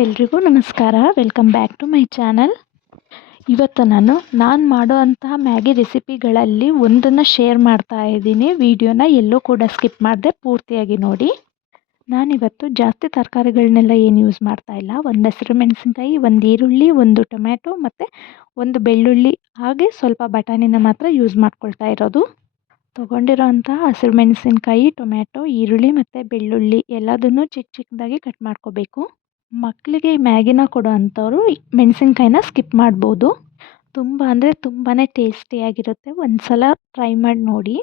ಎಲ್ರಿಗೂ ನಮಸ್ಕಾರ. Welcome back to my channel. ಇವತ್ತು ನಾನು ಮಾಡೋ ಅಂತಹ ಮ್ಯಾಗಿ ರೆಸಿಪಿಗಳಲ್ಲಿ ಒಂದನ್ನು ಶೇರ್ ಮಾಡ್ತಾ ಇದ್ದೀನಿ. ವಿಡಿಯೋನ ಎಲ್ಲೂ ಕೂಡ ಸ್ಕಿಪ್ ಮಾಡದೆ ಪೂರ್ತಿಯಾಗಿ ನೋಡಿ. ನಾನಿವತ್ತು ಜಾಸ್ತಿ ತರಕಾರಿಗಳನ್ನೆಲ್ಲ ಏನು ಯೂಸ್ ಮಾಡ್ತಾ ಇಲ್ಲ. ಒಂದು ಹಸಿರು ಮೆಣಸಿನ್ಕಾಯಿ, ಒಂದು ಈರುಳ್ಳಿ, ಒಂದು ಟೊಮ್ಯಾಟೊ ಮತ್ತು ಒಂದು ಬೆಳ್ಳುಳ್ಳಿ, ಹಾಗೆ ಸ್ವಲ್ಪ ಬಟಾಣಿನ ಮಾತ್ರ ಯೂಸ್ ಮಾಡ್ಕೊಳ್ತಾ ಇರೋದು. ತೊಗೊಂಡಿರೋ ಅಂತಹ ಹಸಿರು ಮೆಣಸಿನ್ಕಾಯಿ, ಟೊಮ್ಯಾಟೊ, ಈರುಳ್ಳಿ ಮತ್ತು ಬೆಳ್ಳುಳ್ಳಿ ಎಲ್ಲದನ್ನು ಚಿಕ್ಕ ಚಿಕ್ಕದಾಗಿ ಕಟ್ ಮಾಡ್ಕೋಬೇಕು. ಮಕ್ಕಳಿಗೆ ಮ್ಯಾಗಿನ ಕೊಡೋ ಅಂಥವ್ರು ಮೆಣಸಿನ್ಕಾಯಿನ ಸ್ಕಿಪ್ ಮಾಡ್ಬೋದು. ತುಂಬ ಅಂದರೆ ತುಂಬಾ ಟೇಸ್ಟಿಯಾಗಿರುತ್ತೆ. ಒಂದು ಸಲ ಟ್ರೈ ಮಾಡಿ ನೋಡಿ.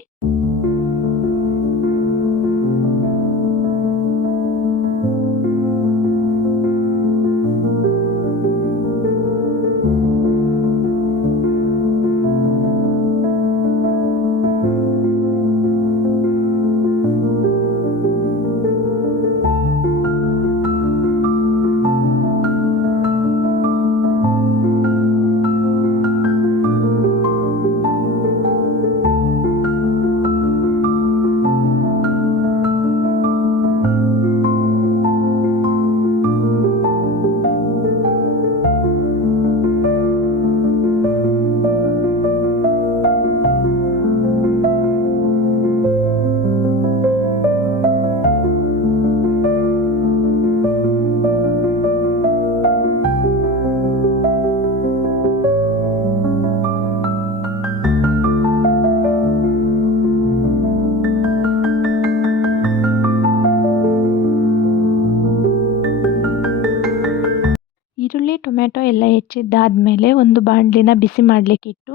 ಈರುಳ್ಳಿ, ಟೊಮೆಟೊ ಎಲ್ಲ ಹೆಚ್ಚಿದ್ದಾದಮೇಲೆ ಒಂದು ಬಾಣಲಿನ ಬಿಸಿ ಮಾಡಲಿಕ್ಕಿಟ್ಟು,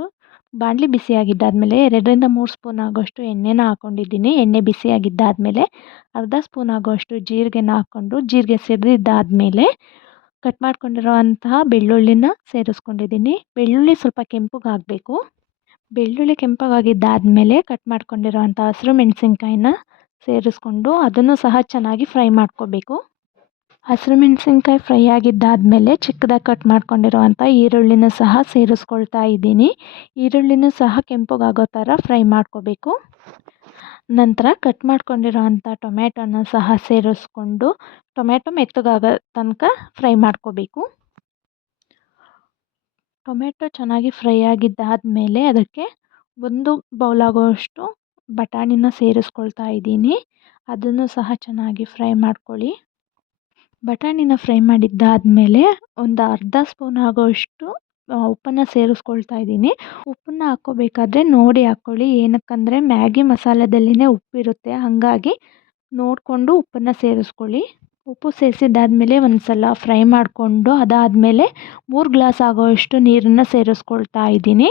ಬಾಣಲಿ ಬಿಸಿಯಾಗಿದ್ದಾದಮೇಲೆ 2-3 ಸ್ಪೂನ್ ಆಗೋಷ್ಟು ಎಣ್ಣೆನ ಹಾಕ್ಕೊಂಡಿದ್ದೀನಿ. ಎಣ್ಣೆ ಬಿಸಿಯಾಗಿದ್ದಾದಮೇಲೆ ಅರ್ಧ ಸ್ಪೂನ್ ಆಗೋಷ್ಟು ಜೀರಿಗೆನ ಹಾಕ್ಕೊಂಡು, ಜೀರಿಗೆ ಸಿಡಿದಿದ್ದಾದಮೇಲೆ ಕಟ್ ಮಾಡ್ಕೊಂಡಿರೋ ಅಂತಹ ಬೆಳ್ಳುಳ್ಳಿನ ಸೇರಿಸ್ಕೊಂಡಿದ್ದೀನಿ. ಬೆಳ್ಳುಳ್ಳಿ ಸ್ವಲ್ಪ ಕೆಂಪಗಾಗಬೇಕು. ಬೆಳ್ಳುಳ್ಳಿ ಕೆಂಪಗಾಗಿದ್ದಾದಮೇಲೆ ಕಟ್ ಮಾಡ್ಕೊಂಡಿರೋ ಅಂಥ ಹಸಿರು ಮೆಣಸಿನ್ಕಾಯಿನ ಸೇರಿಸ್ಕೊಂಡು ಅದನ್ನು ಸಹ ಚೆನ್ನಾಗಿ ಫ್ರೈ ಮಾಡ್ಕೋಬೇಕು. ಹಸಿರು ಮೆಣಸಿನ್ಕಾಯಿ ಫ್ರೈ ಆಗಿದ್ದಾದಮೇಲೆ ಚಿಕ್ಕದಾಗಿ ಕಟ್ ಮಾಡ್ಕೊಂಡಿರೋ ಅಂಥ ಈರುಳ್ಳಿನ ಸಹ ಸೇರಿಸ್ಕೊಳ್ತಾ ಇದ್ದೀನಿ. ಈರುಳ್ಳಿನೂ ಸಹ ಕೆಂಪಗಾಗೋ ಥರ ಫ್ರೈ ಮಾಡ್ಕೋಬೇಕು. ನಂತರ ಕಟ್ ಮಾಡ್ಕೊಂಡಿರೋ ಅಂಥ ಟೊಮ್ಯಾಟೊನ ಸಹ ಸೇರಿಸ್ಕೊಂಡು ಟೊಮ್ಯಾಟೊ ಮೆತ್ತಗಾಗೋ ತನಕ ಫ್ರೈ ಮಾಡ್ಕೋಬೇಕು. ಟೊಮೆಟೊ ಚೆನ್ನಾಗಿ ಫ್ರೈ ಆಗಿದ್ದಾದಮೇಲೆ ಅದಕ್ಕೆ 1 ಬೌಲ್ ಆಗೋಷ್ಟು ಬಟಾಣಿನ ಸೇರಿಸ್ಕೊಳ್ತಾ ಇದ್ದೀನಿ. ಅದನ್ನು ಸಹ ಚೆನ್ನಾಗಿ ಫ್ರೈ ಮಾಡ್ಕೊಳ್ಳಿ. ಬಟಾಣಿನ ಫ್ರೈ ಮಾಡಿದ್ದಾದಮೇಲೆ ಒಂದು ಅರ್ಧ ಸ್ಪೂನ್ ಆಗೋಷ್ಟು ಉಪ್ಪನ್ನು ಸೇರಿಸ್ಕೊಳ್ತಾ ಇದ್ದೀನಿ. ಉಪ್ಪನ್ನ ಹಾಕ್ಕೋಬೇಕಾದ್ರೆ ನೋಡಿ ಹಾಕ್ಕೊಳ್ಳಿ. ಏನಕ್ಕಂದರೆ ಮ್ಯಾಗಿ ಮಸಾಲದಲ್ಲಿನೇ ಉಪ್ಪಿರುತ್ತೆ, ಹಾಗಾಗಿ ನೋಡಿಕೊಂಡು ಉಪ್ಪನ್ನು ಸೇರಿಸ್ಕೊಳ್ಳಿ. ಉಪ್ಪು ಸೇರಿಸಿದ್ದಾದಮೇಲೆ ಒಂದು ಸಲ ಫ್ರೈ ಮಾಡಿಕೊಂಡು ಅದಾದಮೇಲೆ 3 ಗ್ಲಾಸ್ ಆಗೋಷ್ಟು ನೀರನ್ನು ಸೇರಿಸ್ಕೊಳ್ತಾ ಇದ್ದೀನಿ.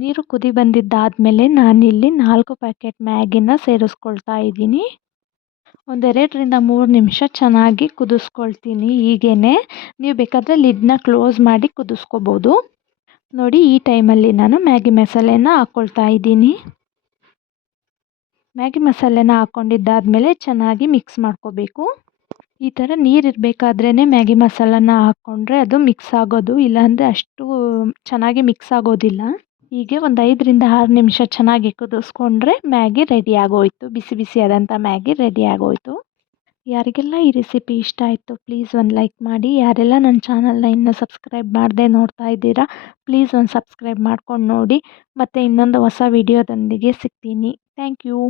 ನೀರು ಕುದಿ ಬಂದಿದ್ದಾದಮೇಲೆ ನಾನಿಲ್ಲಿ 4 ಪ್ಯಾಕೆಟ್ ಮ್ಯಾಗಿನ ಸೇರಿಸ್ಕೊಳ್ತಾ ಇದ್ದೀನಿ. 2-3 ನಿಮಿಷ ಚೆನ್ನಾಗಿ ಕುದಿಸ್ಕೊಳ್ತೀನಿ. ಹೀಗೇ ನೀವು ಬೇಕಾದರೆ ಲಿಡ್ನ ಕ್ಲೋಸ್ ಮಾಡಿ ಕುದಿಸ್ಕೋಬೋದು. ನೋಡಿ, ಈ ಟೈಮಲ್ಲಿ ನಾನು ಮ್ಯಾಗಿ ಮಸಾಲೆನ ಹಾಕ್ಕೊಳ್ತಾ ಇದ್ದೀನಿ. ಮ್ಯಾಗಿ ಮಸಾಲೆನ ಹಾಕ್ಕೊಂಡಿದ್ದಾದಮೇಲೆ ಚೆನ್ನಾಗಿ ಮಿಕ್ಸ್ ಮಾಡ್ಕೋಬೇಕು. ಈ ಥರ ನೀರಿರಬೇಕಾದ್ರೇ ಮ್ಯಾಗಿ ಮಸಾಲನ ಹಾಕ್ಕೊಂಡ್ರೆ ಅದು ಮಿಕ್ಸ್ ಆಗೋದು, ಇಲ್ಲಾಂದರೆ ಅಷ್ಟು ಚೆನ್ನಾಗಿ ಮಿಕ್ಸ್ ಆಗೋದಿಲ್ಲ. ಹೀಗೆ ಒಂದು 5-6 ನಿಮಿಷ ಚೆನ್ನಾಗಿ ಕುದಿಸ್ಕೊಂಡ್ರೆ ಮ್ಯಾಗಿ ರೆಡಿ ಆಗೋಯಿತು. ಬಿಸಿ ಬಿಸಿಯಾದಂಥ ಮ್ಯಾಗಿ ರೆಡಿ ಆಗೋಯಿತು. ಯಾರಿಗೆಲ್ಲ ಈ ರೆಸಿಪಿ ಇಷ್ಟ ಆಯಿತು ಪ್ಲೀಸ್ ಒಂದು ಲೈಕ್ ಮಾಡಿ. ಯಾರೆಲ್ಲ ನನ್ನ ಚಾನಲ್ನ ಇನ್ನೂ ಸಬ್ಸ್ಕ್ರೈಬ್ ಮಾಡದೆ ನೋಡ್ತಾ ಇದ್ದೀರಾ ಪ್ಲೀಸ್ ಒಂದು ಸಬ್ಸ್ಕ್ರೈಬ್ ಮಾಡ್ಕೊಂಡು ನೋಡಿ. ಮತ್ತು ಇನ್ನೊಂದು ಹೊಸ ವಿಡಿಯೋದೊಂದಿಗೆ ಸಿಗ್ತೀನಿ. Thank you.